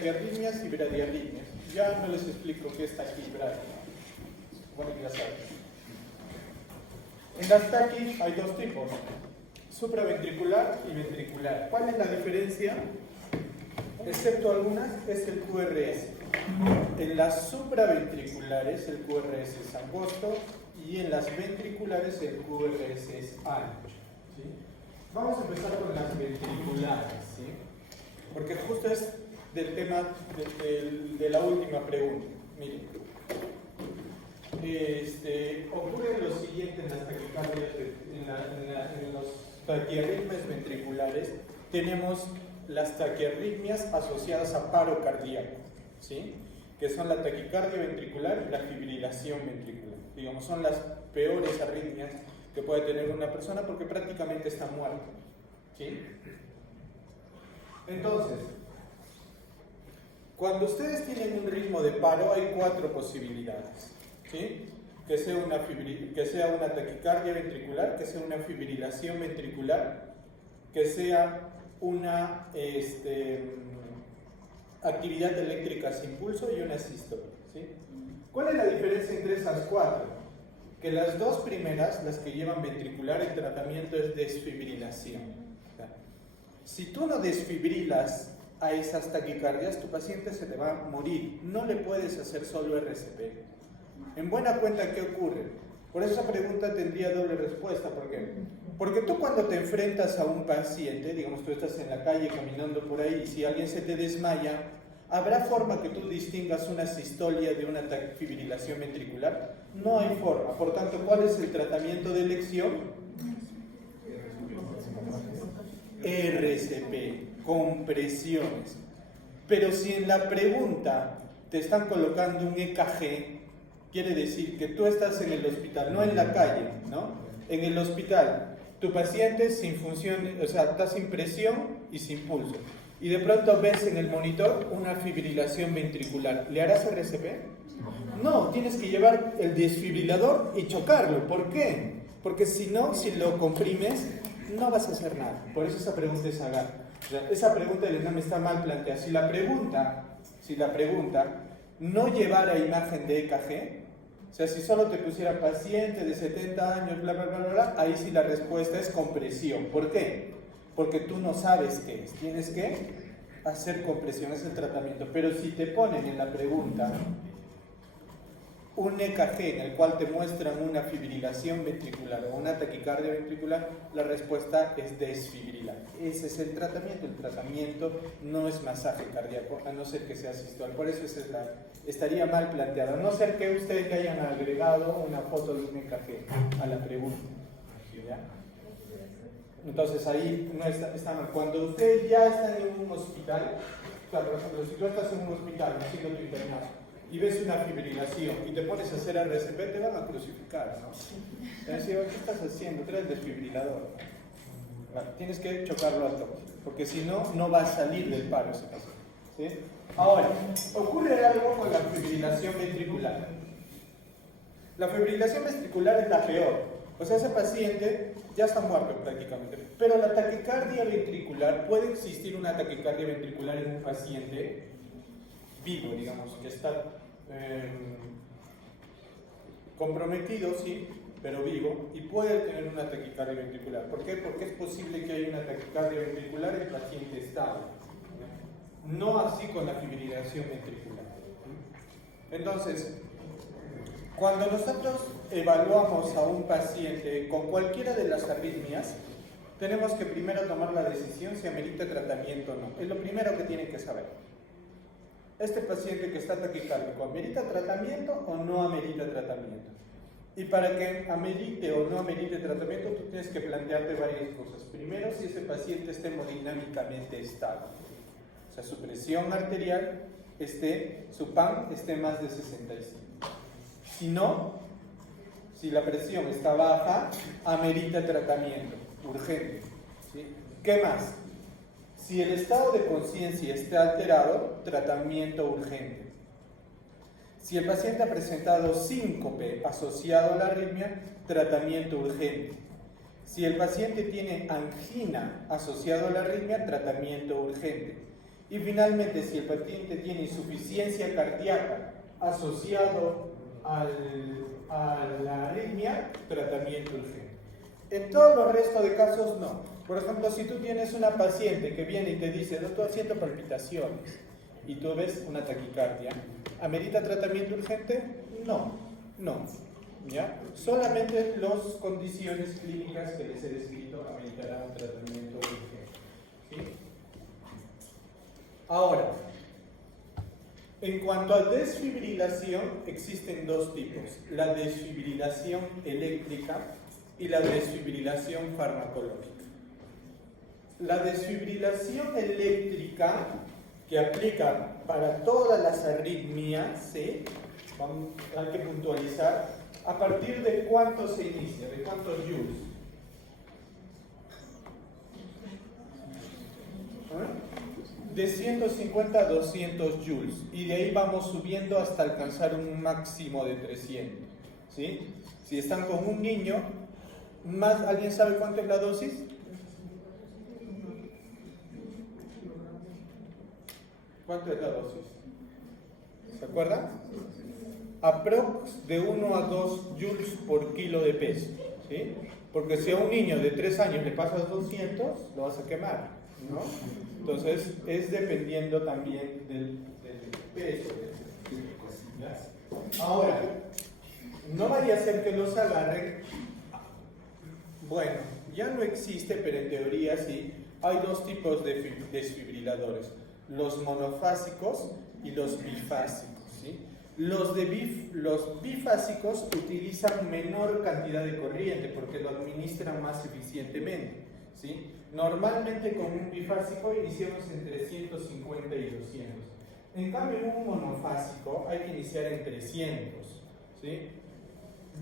taquiarritmias y bradiarritmias. Ya no les explico qué es taquibradia. Bueno, ya saben. En las taquis hay dos tipos, supraventricular y ventricular. ¿Cuál es la diferencia? Excepto algunas, es el QRS. En las supraventriculares el QRS es angosto y en las ventriculares el QRS es ancho. ¿Sí? Vamos a empezar con las ventriculares, ¿sí? Porque justo es del tema de la última pregunta. Miren, ocurre lo siguiente en las taquicardias, en los taquiarritmias ventriculares. Tenemos las taquiarritmias asociadas a paro cardíaco, ¿sí? Que son la taquicardia ventricular y la fibrilación ventricular. Digamos, son las peores arritmias que puede tener una persona porque prácticamente está muerta, ¿sí? Entonces, cuando ustedes tienen un ritmo de paro hay cuatro posibilidades, ¿sí? Que sea una taquicardia ventricular, que sea una fibrilación ventricular, que sea una actividad eléctrica sin pulso y una sístole, ¿sí? ¿Cuál es la diferencia entre esas cuatro? Que las dos primeras, las que llevan ventricular, el tratamiento es desfibrilación. Si tú no desfibrilas a esas taquicardias, tu paciente se te va a morir. No le puedes hacer solo RCP. En buena cuenta, ¿qué ocurre? Por eso esa pregunta tendría doble respuesta. ¿Por qué? Porque tú cuando te enfrentas a un paciente, digamos tú estás en la calle caminando por ahí y si alguien se te desmaya, ¿habrá forma que tú distingas una sistolia de una fibrilación ventricular? No hay forma. Por tanto, ¿cuál es el tratamiento de elección? RCP, compresiones. Pero si en la pregunta te están colocando un EKG, quiere decir que tú estás en el hospital, no en la calle, ¿no? En el hospital, tu paciente sin función, o sea, está sin presión y sin pulso. Y de pronto ves en el monitor una fibrilación ventricular. ¿Le harás RCP? No, tienes que llevar el desfibrilador y chocarlo. ¿Por qué? Porque si no, si lo comprimes, no vas a hacer nada. Por eso esa pregunta es agarra. O sea, esa pregunta del examen está mal planteada. Si la pregunta no llevara imagen de EKG, o sea, si solo te pusiera paciente de 70 años, bla, bla, bla, bla, bla, ahí sí la respuesta es compresión. ¿Por qué? Porque tú no sabes qué es. Tienes que hacer compresión, es el tratamiento. Pero si te ponen en la pregunta un EKG en el cual te muestran una fibrilación ventricular o una taquicardia ventricular, la respuesta es desfibrilar. Ese es el tratamiento. El tratamiento no es masaje cardíaco, a no ser que sea sistólico. Por eso estaría mal planteado, a no ser que ustedes le hayan agregado una foto de un EKG a la pregunta. ¿Ya? Entonces ahí no está mal. Cuando ustedes ya están en un hospital, o sea, por ejemplo, si tú estás en un hospital haciendo tu internado y ves una fibrilación y te pones a hacer RCP, te van a crucificar, ¿no? Te van a decir, ¿qué estás haciendo? Trae el desfibrilador. Tienes que chocarlo al toque, porque si no, no va a salir del paro ese paciente, ¿sí? Ahora, ocurre algo con la fibrilación ventricular. La fibrilación ventricular es la peor. O sea, ese paciente ya está muerto prácticamente. Pero la taquicardia ventricular, puede existir una taquicardia ventricular en un paciente vivo, digamos, que está comprometido, sí, pero vivo, y puede tener una taquicardia ventricular. ¿Por qué? Porque es posible que haya una taquicardia ventricular en paciente estable. No así con la fibrilación ventricular. Entonces, cuando nosotros evaluamos a un paciente con cualquiera de las arritmias, tenemos que primero tomar la decisión si amerita tratamiento o no. Es lo primero que tienen que saber. Este paciente que está taquicárdico, ¿amerita tratamiento o no amerita tratamiento? Y para que amerite o no amerite tratamiento, tú tienes que plantearte varias cosas. Primero, si ese paciente está hemodinámicamente estable. O sea, su presión arterial su PAM esté más de 65. Si no, si la presión está baja, amerita tratamiento urgente, ¿sí? ¿Qué más? Si el estado de conciencia está alterado, tratamiento urgente. Si el paciente ha presentado síncope asociado a la arritmia, tratamiento urgente. Si el paciente tiene angina asociado a la arritmia, tratamiento urgente. Y finalmente, si el paciente tiene insuficiencia cardíaca asociado a la arritmia, tratamiento urgente. En todos los restos de casos no. Por ejemplo, si tú tienes una paciente que viene y te dice, doctor, siento palpitaciones, y tú ves una taquicardia, ¿amerita tratamiento urgente? No, no. ¿Ya? Solamente las condiciones clínicas que les he descrito ameritarán un tratamiento urgente. ¿Sí? Ahora, en cuanto a desfibrilación, existen dos tipos: la desfibrilación eléctrica y la desfibrilación farmacológica. La desfibrilación eléctrica, que aplica para todas las arritmias, ¿sí? Hay que puntualizar, ¿a partir de cuánto se inicia? ¿De cuántos joules? De 150 a 200 joules, y de ahí vamos subiendo hasta alcanzar un máximo de 300. ¿Sí? Si están con un niño, ¿alguien sabe cuánto es la dosis? ¿Cuánto es la dosis? ¿Se acuerdan? Aprox de 1 a 2 joules por kilo de peso. ¿Sí? Porque si a un niño de 3 años le pasas 200, lo vas a quemar, ¿no? Entonces, es dependiendo también del peso. Ahora, no vaya a ser que los agarren. Bueno, ya no existe, pero en teoría sí. Hay dos tipos de desfibriladores: los monofásicos y los bifásicos. ¿Sí? Los bifásicos utilizan menor cantidad de corriente porque lo administran más eficientemente. ¿Sí? Normalmente con un bifásico iniciamos entre 150 y 200. En cambio, en un monofásico hay que iniciar en 300. ¿Sí?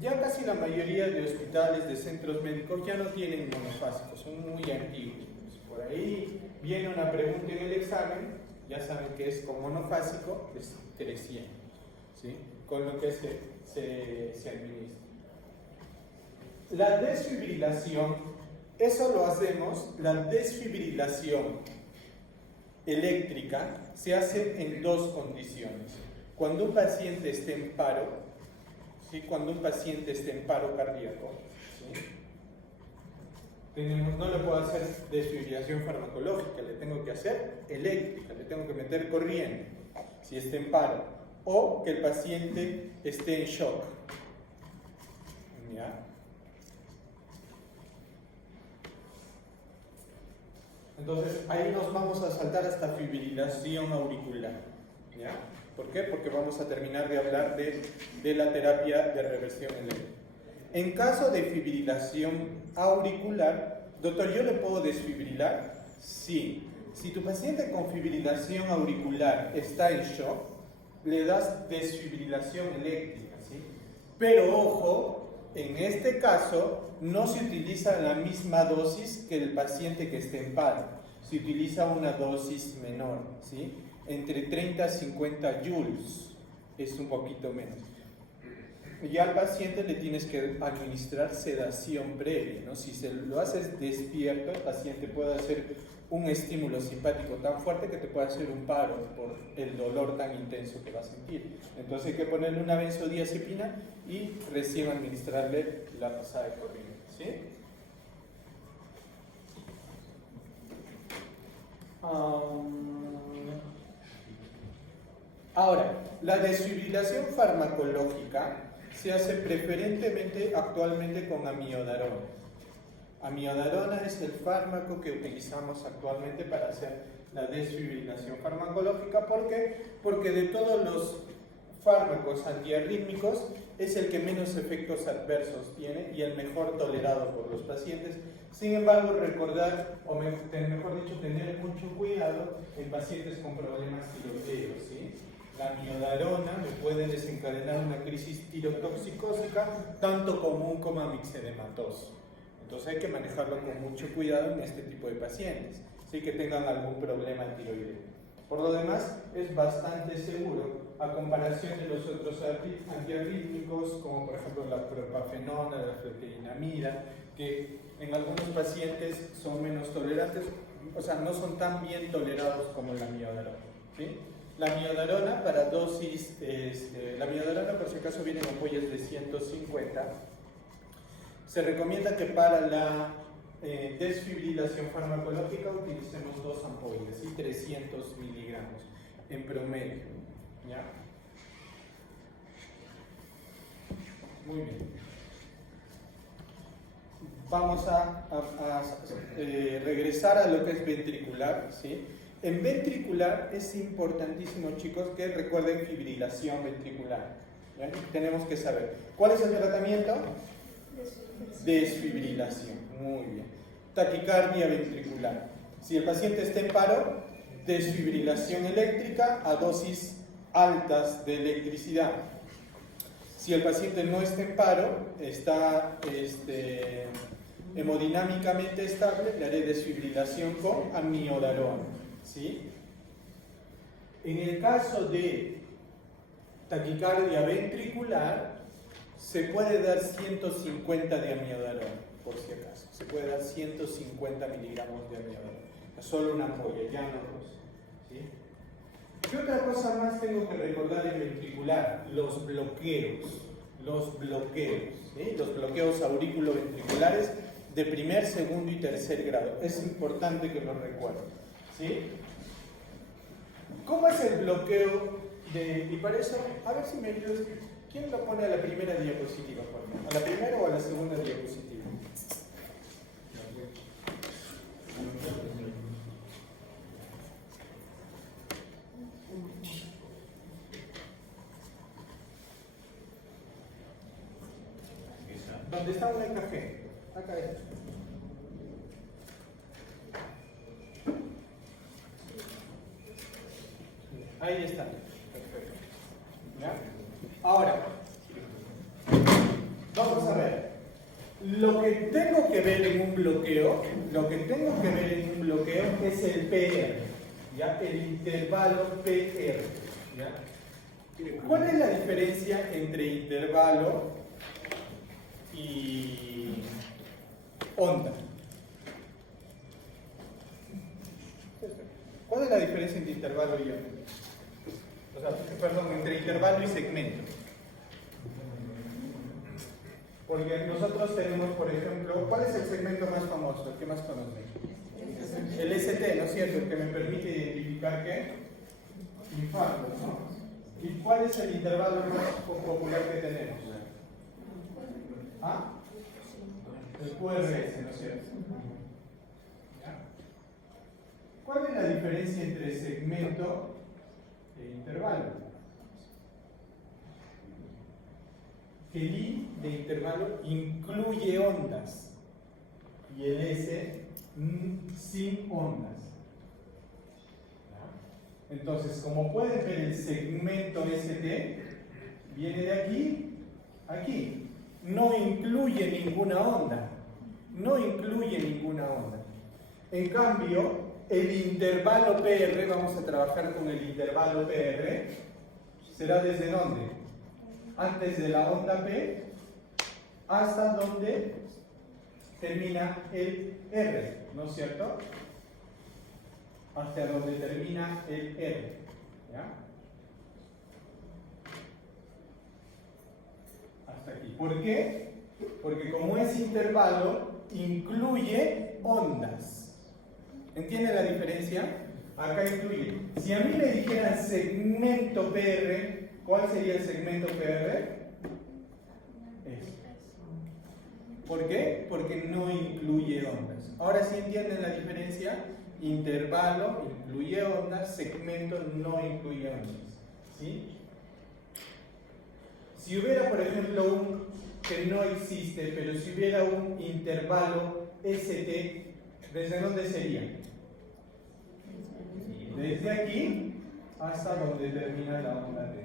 Ya casi la mayoría de hospitales, de centros médicos, ya no tienen monofásicos, son muy antiguos. Por ahí viene una pregunta en el examen, ya saben que es con monofásico, es 300. ¿Sí? Con lo que se administra. La desfibrilación, eso lo hacemos, la desfibrilación eléctrica se hace en dos condiciones: cuando un paciente esté en paro, ¿sí? Cuando un paciente esté en paro cardíaco, ¿sí? No le puedo hacer desfibrilación farmacológica, le tengo que hacer eléctrica, le tengo que meter corriente, si está en paro, o que el paciente esté en shock. ¿Ya? Entonces, ahí nos vamos a saltar hasta fibrilación auricular. ¿Ya? ¿Por qué? Porque vamos a terminar de hablar de la terapia de reversión eléctrica. En caso de fibrilación auricular, doctor, ¿yo le puedo desfibrilar? Sí. Si tu paciente con fibrilación auricular está en shock, le das desfibrilación eléctrica, ¿sí? Pero ojo, en este caso no se utiliza la misma dosis que el paciente que esté en paro, se utiliza una dosis menor, ¿sí? Entre 30 a 50 joules, es un poquito menos. Ya al paciente le tienes que administrar sedación previa, ¿no? Si se lo haces despierto, el paciente puede hacer un estímulo simpático tan fuerte que te puede hacer un paro por el dolor tan intenso que va a sentir. Entonces hay que ponerle una benzodiazepina y recién administrarle la pasada de corriente. ¿Sí? Ahora, la desfibrilación farmacológica se hace preferentemente actualmente con amiodarona. Amiodarona es el fármaco que utilizamos actualmente para hacer la desfibrilación farmacológica. ¿Por qué? Porque de todos los fármacos antiarrítmicos es el que menos efectos adversos tiene y el mejor tolerado por los pacientes. Sin embargo, recordar, o mejor dicho, tener mucho cuidado en pacientes con problemas tiroideos, ¿sí? La amiodarona me puede desencadenar una crisis tirotoxicósica tanto común como amixedematoso. Entonces hay que manejarlo con mucho cuidado en este tipo de pacientes, sí, que tengan algún problema tiroideo. Por lo demás, es bastante seguro a comparación de los otros antiarrítmicos, como por ejemplo la propafenona, la fleterinamida, que en algunos pacientes son menos tolerantes o sea, no son tan bien tolerados como la miodarona, ¿sí? La miodarona para dosis, la miodarona por si acaso viene en ampollas de 150. Se recomienda que para la desfibrilación farmacológica utilicemos 2 ampollas y 300 miligramos en promedio, ¿ya? Muy bien. Vamos a regresar a lo que es ventricular, ¿sí? En ventricular es importantísimo, chicos, que recuerden fibrilación ventricular, ¿ya? Tenemos que saber. ¿Cuál es el tratamiento? Desfibrilación. Muy bien. Taquicardia ventricular. Si el paciente está en paro, desfibrilación eléctrica a dosis altas de electricidad. Si el paciente no está en paro, está hemodinámicamente estable, le haré desfibrilación con amiodarona, ¿sí? En el caso de taquicardia ventricular, se puede dar 150 de amiodarona, por si acaso. Se puede dar 150 miligramos de amiodarona. Solo una ampolla, ya no dos, ¿sí? ¿Qué otra cosa más tengo que recordar en ventricular? Los bloqueos. Los bloqueos, ¿sí? Los bloqueos auriculoventriculares de primer, segundo y tercer grado. Es importante que lo recuerden, ¿sí? ¿Cómo es el bloqueo de...? Y para eso, a ver si me ayudas. ¿Quién lo pone a la primera diapositiva, por favor? ¿A la primera o a la segunda diapositiva? ¿Dónde está un café? Acá es. Ahí está. Perfecto. ¿Ya? Ahora, vamos a ver. Lo que tengo que ver en un bloqueo, es el PR, ¿ya? El intervalo PR, ¿ya? ¿Cuál es la diferencia entre intervalo y onda? ¿Cuál es la diferencia entre intervalo y onda? O sea, perdón, entre intervalo y segmento. Porque nosotros tenemos, por ejemplo, ¿cuál es el segmento más famoso? ¿El que más conocen? El ST, ¿no es cierto? El que me permite identificar ¿qué? Infarto, ¿no? ¿Y cuál es el intervalo más popular que tenemos? ¿Ah? El QRS, ¿no es cierto? ¿Ya? ¿Cuál es la diferencia entre segmento e intervalo? Que el I de intervalo incluye ondas y el S sin ondas. ¿Ya? Entonces, como pueden ver, el segmento ST viene de aquí a aquí. No incluye ninguna onda. No incluye ninguna onda. En cambio, el intervalo PR, vamos a trabajar con el intervalo PR, será desde dónde? Antes de la onda P hasta donde termina el R, ¿no es cierto? Hasta donde termina el R, ¿ya? Hasta aquí. ¿Por qué? Porque como es intervalo, incluye ondas. ¿Entienden la diferencia? Acá incluye. Si a mí me dijeran segmento PR, ¿cuál sería el segmento PR? Este. ¿Por qué? Porque no incluye ondas. Ahora sí entienden la diferencia. Intervalo incluye ondas, segmento no incluye ondas. ¿Sí? Si hubiera, por ejemplo, que no existe, pero si hubiera un intervalo ST, ¿desde dónde sería? Desde aquí hasta donde termina la onda T.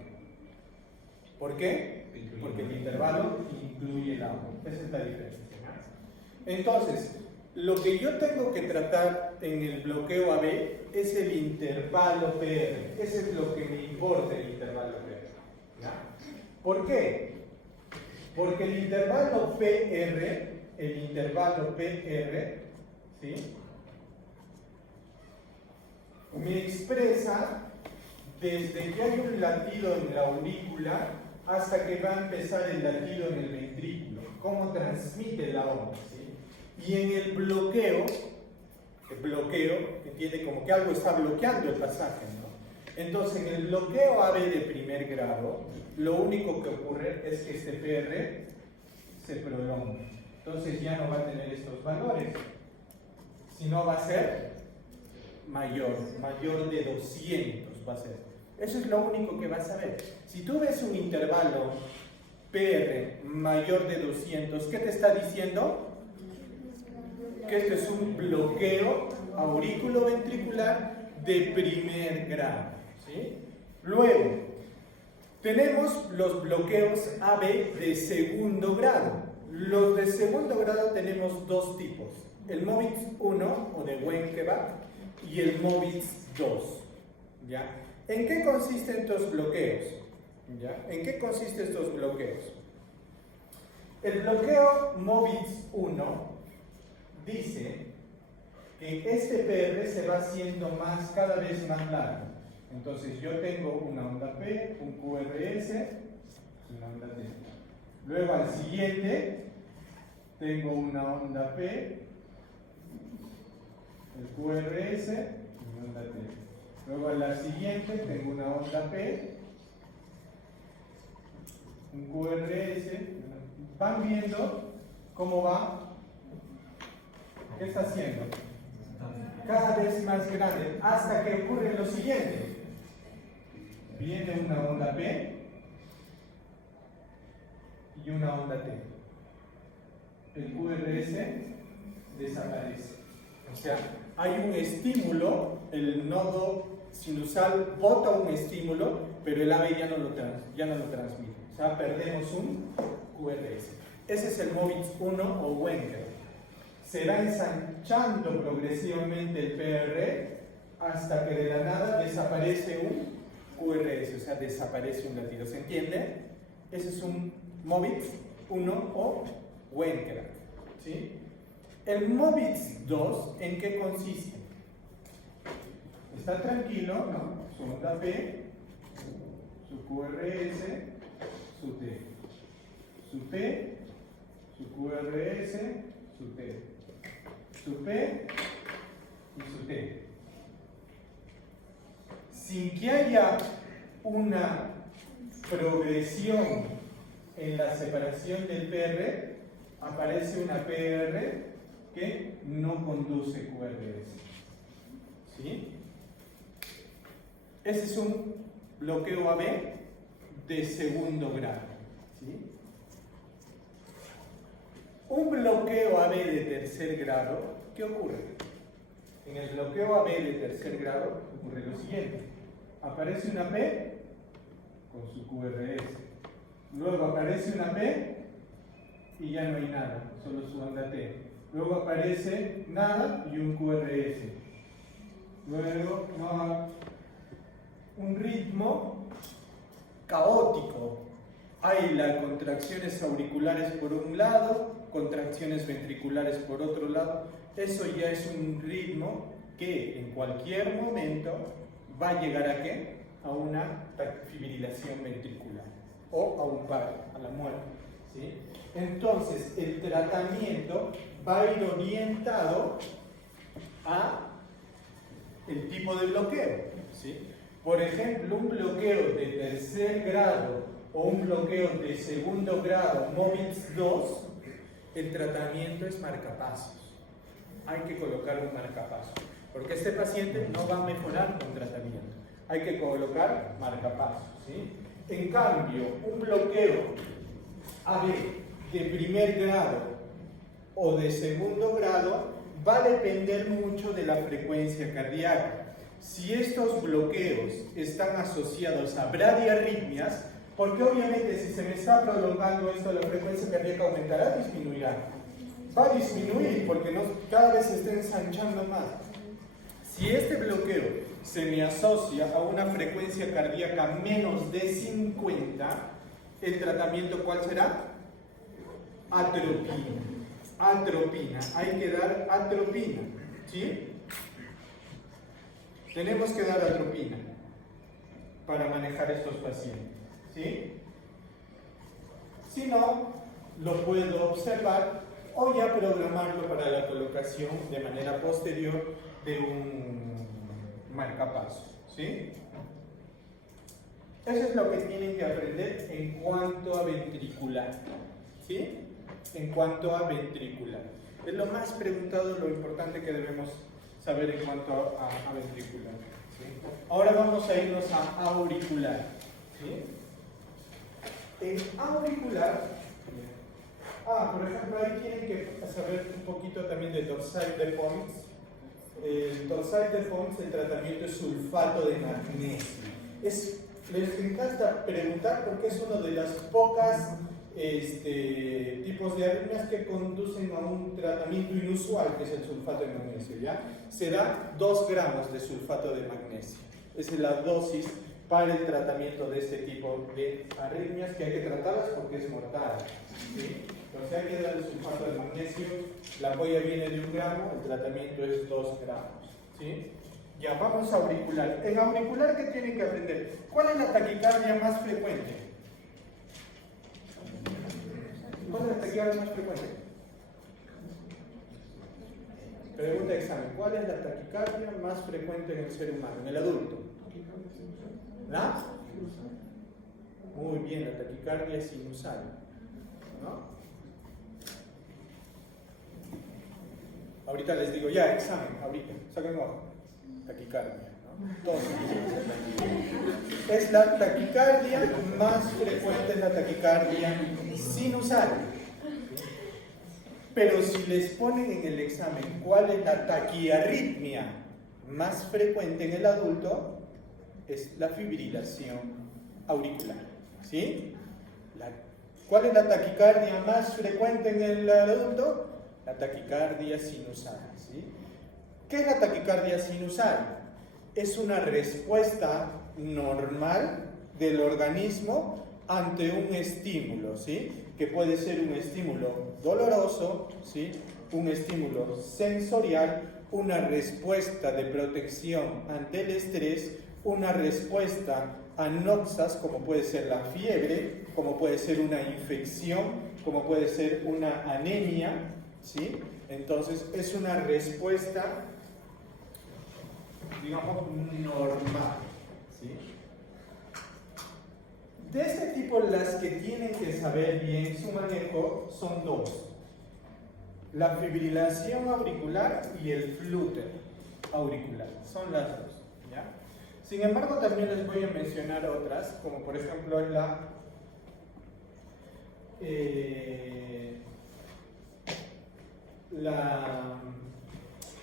¿Por qué? Porque el intervalo incluye la onda. Esa es la diferencia. Entonces, lo que yo tengo que tratar en el bloqueo AB es el intervalo PR. Ese es lo que me importa, el intervalo PR. ¿Ya? ¿Por qué? Porque el intervalo PR, ¿sí? me expresa desde que hay un latido en la aurícula hasta que va a empezar el latido en el ventrículo, cómo transmite la onda, ¿sí? Y en el bloqueo, entiende como que algo está bloqueando el pasaje, ¿no? Entonces, en el bloqueo AB de primer grado, lo único que ocurre es que este PR se prolonga. Entonces ya no va a tener estos valores, sino va a ser mayor de 200 va a ser. Eso es lo único que vas a ver. Si tú ves un intervalo PR mayor de 200, ¿qué te está diciendo? Que este es un bloqueo aurículo-ventricular de primer grado, ¿sí? Luego, tenemos los bloqueos AB de segundo grado. Los de segundo grado tenemos dos tipos, el MOBITS 1 o de Wenckebach y el MOBITS 2, ¿ya? ¿En qué consisten estos bloqueos? ¿Ya? ¿En qué consisten estos bloqueos? El bloqueo MOBITS 1 dice que este PR se va haciendo cada vez más largo. Entonces yo tengo una onda P, un QRS, una onda T. Luego al siguiente tengo una onda P, el QRS y una onda T. Luego a la siguiente tengo una onda P, un QRS. ¿Van viendo cómo va? ¿Qué está haciendo? Cada vez más grande, hasta que ocurre lo siguiente. Viene una onda P y una onda T. El QRS desaparece. O sea, hay un estímulo, el nodo sinusal bota un estímulo, pero el AB ya no lo transmite. O sea, perdemos un QRS. Ese es el MOBITS 1 o Wenckebach. Se va ensanchando progresivamente el PR hasta que de la nada desaparece un QRS, o sea, desaparece un latido. ¿Se entiende? Ese es un MOBITS 1 o Wenckebach, ¿sí? El MOBITS 2, ¿en qué consiste? Está tranquilo, ¿no? Su onda P, su QRS, su T. Su P, su QRS, su T. Su P y su T. Sin que haya una progresión en la separación del PR, aparece una PR que no conduce QRS. ¿Sí? Ese es un bloqueo AB de segundo grado. ¿Sí? Un bloqueo AB de tercer grado, ¿qué ocurre? En el bloqueo AB de tercer grado ocurre lo siguiente. Aparece una P con su QRS. Luego aparece una P y ya no hay nada, solo su onda T. Luego aparece nada y un QRS. Luego un ritmo caótico. Hay las contracciones auriculares por un lado, contracciones ventriculares por otro lado. Eso ya es un ritmo que en cualquier momento va a llegar ¿a qué? A una fibrilación ventricular o a un paro, a la muerte, ¿sí? Entonces el tratamiento va a ir orientado a el tipo de bloqueo, ¿sí? Por ejemplo, un bloqueo de tercer grado o un bloqueo de segundo grado, MOBITS 2, el tratamiento es marcapasos. Hay que colocar un marcapaso, porque este paciente no va a mejorar con tratamiento. Hay que colocar marcapasos, ¿sí? En cambio, un bloqueo AB de primer grado o de segundo grado va a depender mucho de la frecuencia cardíaca. Si estos bloqueos están asociados a bradiarritmias, porque obviamente si se me está prolongando esto, la frecuencia cardíaca aumentará o disminuirá. Va a disminuir porque cada vez se está ensanchando más. Si este bloqueo se me asocia a una frecuencia cardíaca menos de 50, ¿el tratamiento cuál será? Atropina. Atropina. Hay que dar atropina, ¿sí? tenemos que dar atropina para manejar estos pacientes, ¿sí? Si no, lo puedo observar o ya programarlo para la colocación de manera posterior de un marcapaso, ¿sí? Eso es lo que tienen que aprender en cuanto a ventricular, ¿sí? En cuanto a ventricular. Es lo más preguntado, lo importante que debemos saber en cuanto a ventricular, ¿sí? Ahora vamos a irnos a auricular, ¿sí? En auricular, por ejemplo, ahí tienen que saber un poquito también de dorsal de Pons. El dorsal de Pons, el tratamiento es sulfato de magnesio. Les encanta preguntar porque es uno de las pocas tipos de arritmias que conducen a un tratamiento inusual, que es el sulfato de magnesio, ¿ya? Se da 2 gramos de sulfato de magnesio. Esa es la dosis para el tratamiento de este tipo de arritmias, que hay que tratarlas porque es mortal, ¿sí? Entonces hay que dar el sulfato de magnesio, la ampolla viene de 1 gramo, el tratamiento es 2 gramos, ¿sí? Ya, vamos a auricular. En auricular, ¿qué tienen que aprender? ¿Cuál es la taquicardia más frecuente? ¿Cuál es la taquicardia más frecuente? Pregunta de examen. ¿Cuál es la taquicardia más frecuente en el ser humano, en el adulto? ¿La? Muy bien, la taquicardia sinusal, ¿no? Ahorita les digo, ya, examen, ahorita, saquen ojo. Taquicardia, ¿no? Todos. Es la taquicardia más frecuente, es la taquicardia sinusal. Pero si les ponen en el examen cuál es la taquiarritmia más frecuente en el adulto, es la fibrilación auricular, ¿sí? ¿Cuál es la taquicardia más frecuente en el adulto? La taquicardia sinusal, ¿sí? ¿Qué es la taquicardia sinusal? Es una respuesta normal del organismo ante un estímulo, ¿sí? Que puede ser un estímulo doloroso, ¿sí? Un estímulo sensorial, una respuesta de protección ante el estrés, una respuesta a noxas, como puede ser la fiebre, como puede ser una infección, como puede ser una anemia, ¿sí? Entonces es una respuesta, digamos, normal, ¿sí? De este tipo, las que tienen que saber bien su manejo son 2. La fibrilación auricular y el flúter auricular. Son las 2, ¿ya? Sin embargo, también les voy a mencionar otras, como por ejemplo la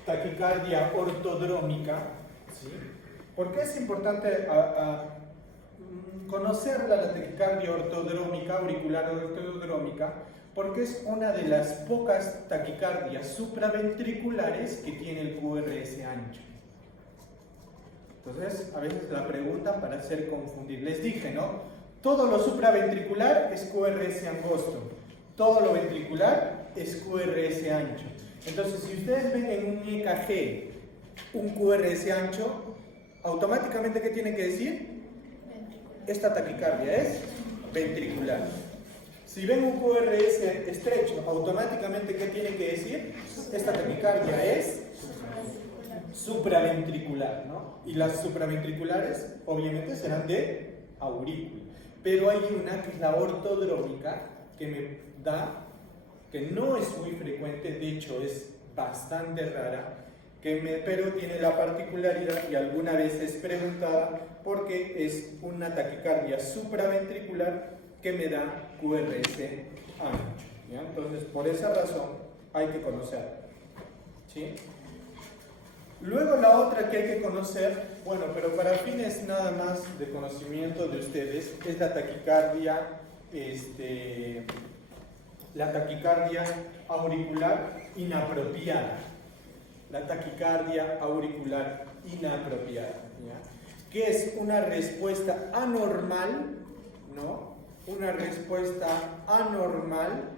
taquicardia ortodrómica, ¿sí? ¿Por qué es importante conocerla, la taquicardia ortodrómica, auricular ortodrómica? Porque es una de las pocas taquicardias supraventriculares que tiene el QRS ancho. Entonces, a veces la preguntan para hacer confundir. Les dije, ¿no? Todo lo supraventricular es QRS angosto. Todo lo ventricular es QRS ancho. Entonces, si ustedes ven en un EKG un QRS ancho, automáticamente, ¿qué tienen que decir? Esta taquicardia es ventricular. Si ven un QRS estrecho, automáticamente, ¿qué tienen que decir? Esta taquicardia es supraventricular, ¿no? Y las supraventriculares, obviamente, serán de aurícula. Pero hay una que es la ortodrómica, que me da, que no es muy frecuente, de hecho es bastante rara, pero tiene la particularidad, y alguna vez es preguntada, porque es una taquicardia supraventricular que me da QRS ancho, ¿ya? Entonces, por esa razón hay que conocerla, ¿sí? Luego la otra que hay que conocer, bueno, pero para fines nada más de conocimiento de ustedes, es la taquicardia, la taquicardia auricular inapropiada. La taquicardia auricular inapropiada, ¿ya? Que es una respuesta anormal, ¿no? Una respuesta anormal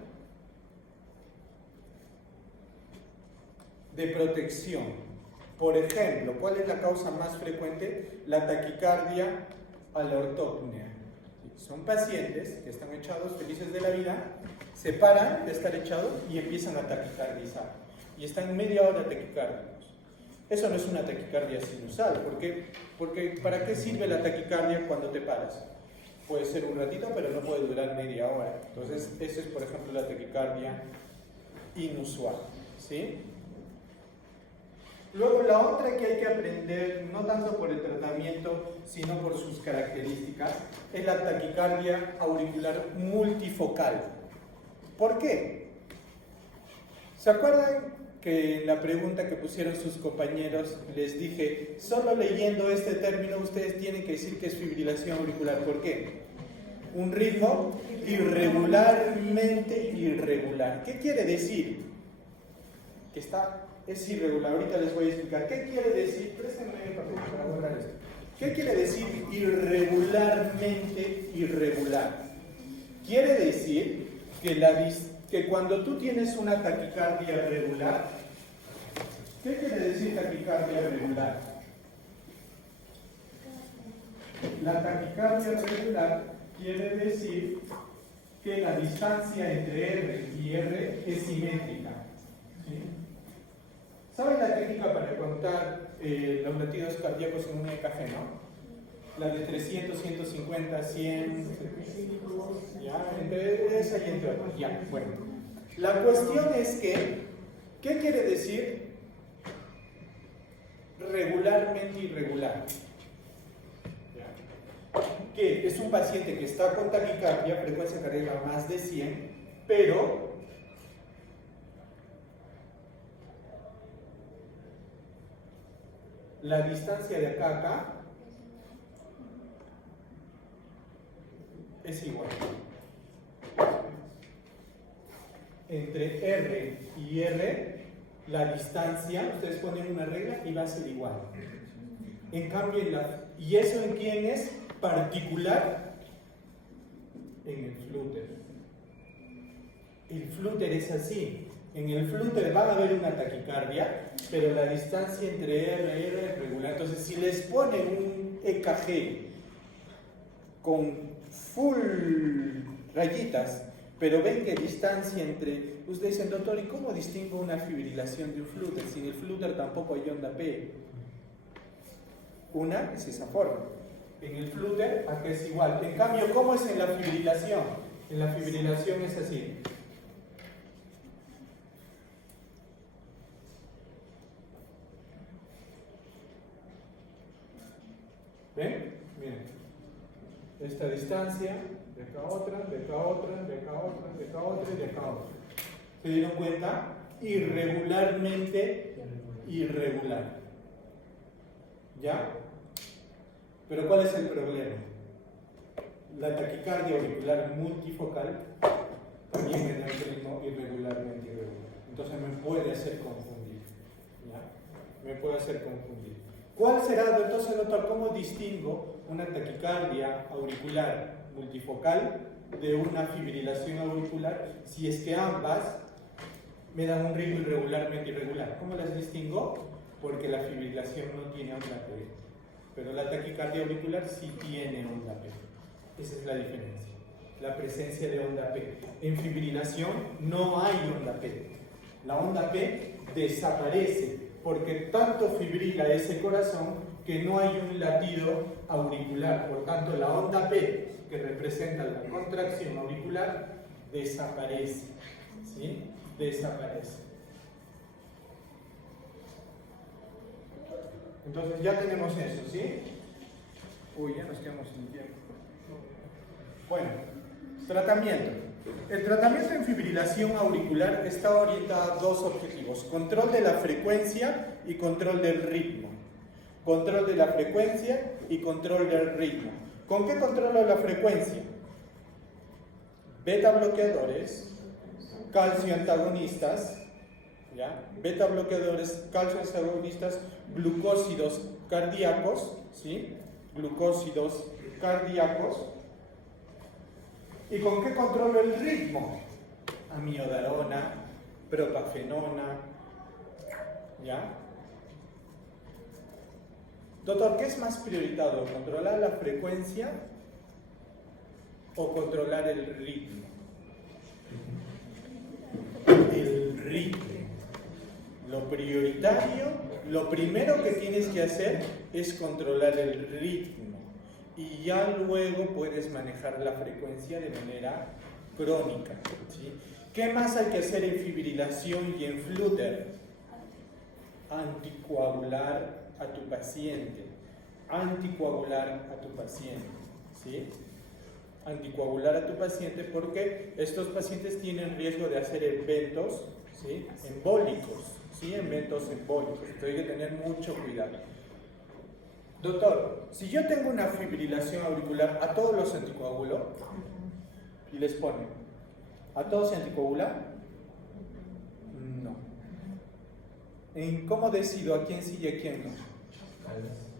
de protección. Por ejemplo, ¿cuál es la causa más frecuente? La taquicardia a la ortopnea. Son pacientes que están echados felices de la vida, se paran de estar echados y empiezan a taquicardizar. Y están media hora taquicárdigos. Eso no es una taquicardia sinusal. Porque ¿para qué sirve la taquicardia cuando te paras? Puede ser un ratito, pero no puede durar media hora. Entonces, esa es, por ejemplo, la taquicardia inusual. ¿Sí? Luego, la otra que hay que aprender, no tanto por el tratamiento, sino por sus características, es la taquicardia auricular multifocal. ¿Por qué? ¿Se acuerdan que en la pregunta que pusieron sus compañeros les dije, solo leyendo este término ustedes tienen que decir que es fibrilación auricular? ¿Por qué? Un ritmo irregularmente irregular. ¿Qué quiere decir? Que es irregular. Ahorita les voy a explicar. ¿Qué quiere decir? Préstenme el papel para borrar esto. ¿Qué quiere decir irregularmente irregular? Quiere decir que cuando tú tienes una taquicardia regular, ¿qué quiere decir taquicardia regular? La taquicardia regular quiere decir que la distancia entre R y R es simétrica. ¿Sí? ¿Saben la técnica para contar los latidos cardíacos en un EKG, no? La de 300, 150, 100, ya, entre esa y entre otras. Ya, bueno. La cuestión es que, ¿qué quiere decir regularmente irregular? Que es un paciente que está con taquicardia, frecuencia cardíaca más de 100, pero la distancia de acá a acá es igual. Entre R y R, la distancia, ustedes ponen una regla y va a ser igual. En cambio, ¿y eso en quién es? Particular en el flúter. El flúter es así. En el flúter va a haber una taquicardia, pero la distancia entre R y R es regular. Entonces, si les ponen un EKG con full rayitas, pero ven que distancia entre... Ustedes dicen, doctor, ¿y cómo distingo una fibrilación de un flúter? Si en el flúter tampoco hay onda P. Una es esa forma. En el flúter, acá es igual. En cambio, ¿cómo es en la fibrilación? En la fibrilación es así. ¿Ven? Miren. Esta distancia, de acá otra, de acá otra, de acá otra, de acá otra y de acá otra. ¿Se dieron cuenta? Irregularmente irregular. ¿Ya? Pero ¿cuál es el problema? La taquicardia auricular multifocal también me da el ritmo irregularmente irregular. Entonces me puede hacer confundir. ¿Ya? Me puede hacer confundir. ¿Cuál será, entonces, doctor, cómo distingo una taquicardia auricular multifocal de una fibrilación auricular si es que ambas me dan un ritmo irregularmente irregular? ¿Cómo las distingo? Porque la fibrilación no tiene onda P, pero la taquicardia auricular sí tiene onda P. Esa es la diferencia, la presencia de onda P. En fibrilación no hay onda P. La onda P desaparece porque tanto fibrila ese corazón que no hay un latido auricular. Por tanto, la onda P, que representa la contracción auricular, desaparece. ¿Sí? Desaparece. Entonces ya tenemos eso, ¿sí? Uy, ya nos quedamos sin tiempo. Bueno, tratamiento. El tratamiento en fibrilación auricular está orientado a dos objetivos: control de la frecuencia y control del ritmo. Control de la frecuencia y control del ritmo. ¿Con qué controlo la frecuencia? Beta bloqueadores, calcio antagonistas, ¿ya? Beta bloqueadores, calcio antagonistas, glucósidos cardíacos, ¿sí? Glucósidos cardíacos. ¿Y con qué controlo el ritmo? Amiodarona, propafenona, ¿ya? Doctor, ¿qué es más prioritario? ¿Controlar la frecuencia o controlar el ritmo? El ritmo. Lo prioritario, lo primero que tienes que hacer es controlar el ritmo y ya luego puedes manejar la frecuencia de manera crónica, ¿sí? ¿Qué más hay que hacer en fibrilación y en Flutter? Anticoagular a tu paciente, anticoagular a tu paciente, ¿sí? Anticoagular a tu paciente porque estos pacientes tienen riesgo de hacer eventos, ¿sí? Embólicos, ¿sí? Eventos embólicos, entonces hay que tener mucho cuidado. Doctor, si yo tengo una fibrilación auricular, ¿a todos los anticoagulo? Y les ponen, ¿a todos se anticoagula? No. ¿En cómo decido a quién sí y a quién no?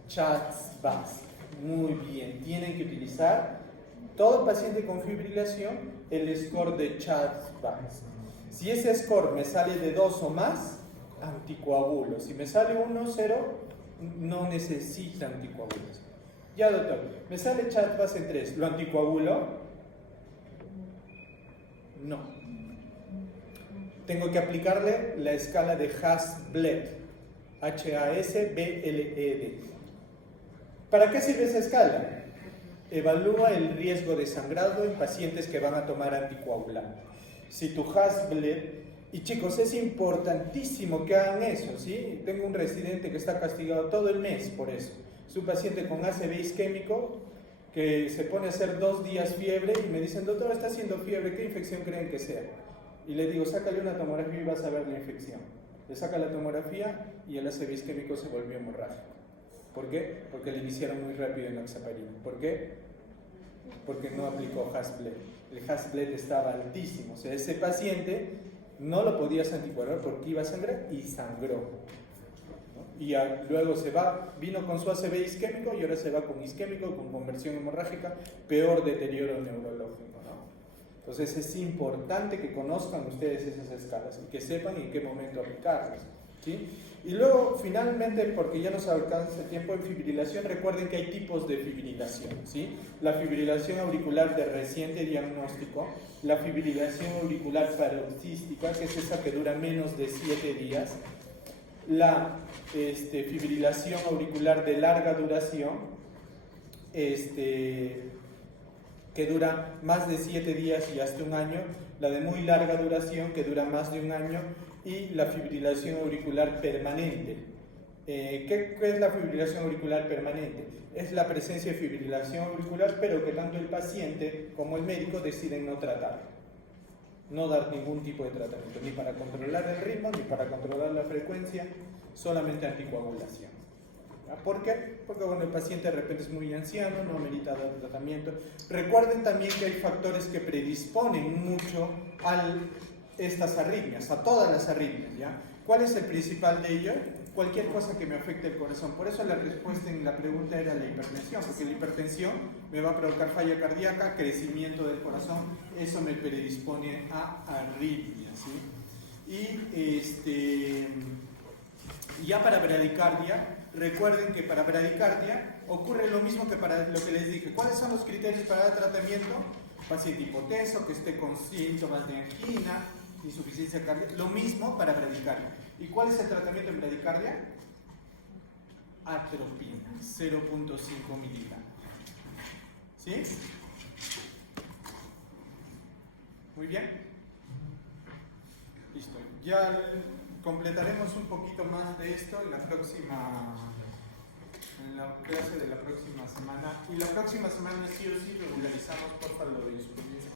CHA2DS2. Muy bien, tienen que utilizar todo paciente con fibrilación el score de CHA2DS2. Si ese score me sale de 2 o más, anticoagulo. Si me sale 1, 0, no necesita anticoagulación. Ya, doctor, me sale CHA2DS2 en 3, ¿lo anticoagulo? No. Tengo que aplicarle la escala de Has-Bled, H-A-S-B-L-E-D. ¿Para qué sirve esa escala? Evalúa el riesgo de sangrado en pacientes que van a tomar anticoagulante. Si tu Has-Bled, y chicos, es importantísimo que hagan eso, ¿sí? Tengo un residente que está castigado todo el mes por eso. Es un paciente con ACV isquémico que se pone a hacer 2 días fiebre y me dicen, doctor, está haciendo fiebre, ¿qué infección creen que sea? Y le digo, sácale una tomografía y vas a ver la infección. Le saca la tomografía y el ACV isquémico se volvió hemorrágico. ¿Por qué? Porque le iniciaron muy rápido enoxaparina. ¿Por qué? Porque no aplicó Has-Bled. El Has-Bled estaba altísimo. O sea, ese paciente no lo podías anticoagular porque iba a sangrar y sangró, ¿no? Y luego vino con su ACV isquémico y ahora se va con isquémico, con conversión hemorrágica, peor deterioro neurológico, ¿no? Entonces es importante que conozcan ustedes esas escalas y que sepan en qué momento aplicarlas, ¿sí? Y luego, finalmente, porque ya nos alcanza el tiempo en fibrilación, recuerden que hay tipos de fibrilación, ¿sí? La fibrilación auricular de reciente diagnóstico, la fibrilación auricular paroxística, que es esa que dura menos de 7 días, la fibrilación auricular de larga duración, que dura más de 7 días y hasta 1 año, la de muy larga duración, que dura más de 1 año, y la fibrilación auricular permanente. ¿Qué es la fibrilación auricular permanente? Es la presencia de fibrilación auricular, pero que tanto el paciente como el médico deciden no tratar, no dar ningún tipo de tratamiento, ni para controlar el ritmo, ni para controlar la frecuencia, solamente anticoagulación. ¿Por qué? Porque bueno, el paciente de repente es muy anciano, no amerita dar tratamiento. Recuerden también que hay factores que predisponen mucho a estas arritmias, a todas las arritmias, ¿ya? ¿Cuál es el principal de ellos? Cualquier cosa que me afecte el corazón. Por eso la respuesta en la pregunta era la hipertensión, porque la hipertensión me va a provocar falla cardíaca, crecimiento del corazón, eso me predispone a arritmias, ¿sí? Y ya para bradicardia, recuerden que para bradicardia ocurre lo mismo que para lo que les dije. ¿Cuáles son los criterios para el tratamiento? Paciente hipotenso, que esté con síntomas de angina, insuficiencia cardíaca, lo mismo para bradicardia. ¿Y cuál es el tratamiento en bradicardia? Atropina, 0.5 miligramos. ¿Sí? Muy bien. Listo. Ya completaremos un poquito más de esto en la clase de la próxima semana. Y la próxima semana sí o sí regularizamos, por favor, lo de insuficiencia.